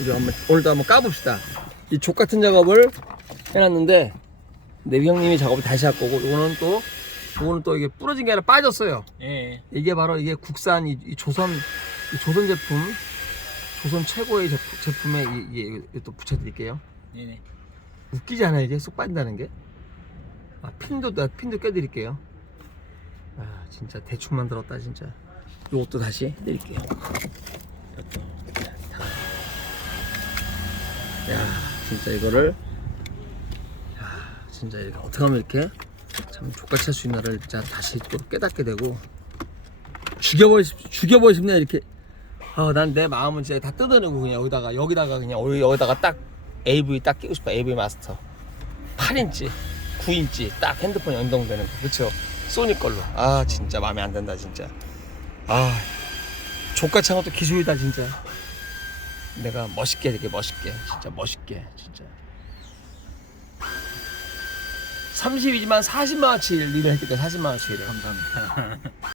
이제 한번 오늘도 한번 까봅시다. 이 족 같은 작업을 해놨는데 내비 형님이 작업을 다시 할 거고 이거는 또 이거는 또 이게 부러진 게 아니라 빠졌어요. 예. 이게 바로 이게 국산 이, 이 조선 이 조선 제품 조선 최고의 제품, 이- 이게 또 붙여드릴게요. 네네. 웃기지 않아요 이게 쏙 빠진다는 게? 아 핀도 나 핀도 껴드릴게요. 아 진짜 대충 만들었다 진짜. 요것도 다시 드릴게요. 야 진짜 이거를 야 진짜 이렇게 어떻게 하면 이렇게 참 족같이 할 수 있나를 진짜 다시 또 깨닫게 되고. 죽여버리 죽여버리 싶네 이렇게. 아 난 내 마음은 진짜 다 뜯어내고 그냥 여기다가 여기다가 그냥 여기- 여기다가 딱 AV 딱 끼고 싶어 AV 마스터. 8인치 9인치 딱 핸드폰 연동되는 거. 그쵸? 소니 걸로. 아 진짜 마음에 안 든다 진짜. 아 족같이 한 것도 기술이다 진짜 내가 멋있게 이렇게 멋있게 진짜 멋있게 진짜 30이지만 40만원치 일을 했기 때문에 40만원치 일을 감사합니다.